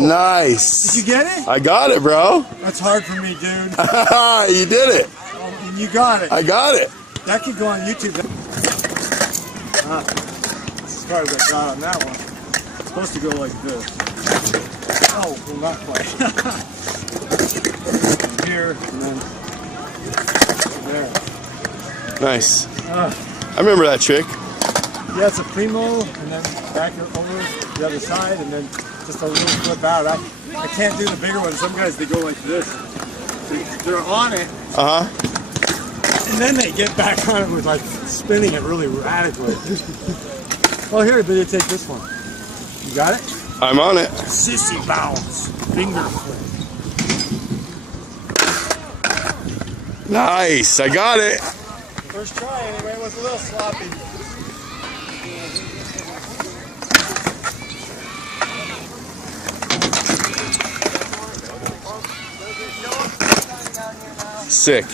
Nice. Did you get it? I got it, bro. That's hard for me, dude. You did it. Oh, and you got it. I got it. That could go on YouTube. As far as I got on that one. It's supposed to go like this. Oh, well, not quite. From here, and then there. Nice. I remember that trick. Yeah, it's a primo, and then back over the other side, and then just a little flip out. I can't do the bigger one. Some guys, they go like this. They're on it. And then they get back on it with like spinning it really radically. Well, here, videotape this one. You got it? I'm on it. Sissy bounce. Finger flip. Nice. I got it. First try anyway, it was a little sloppy. Sick.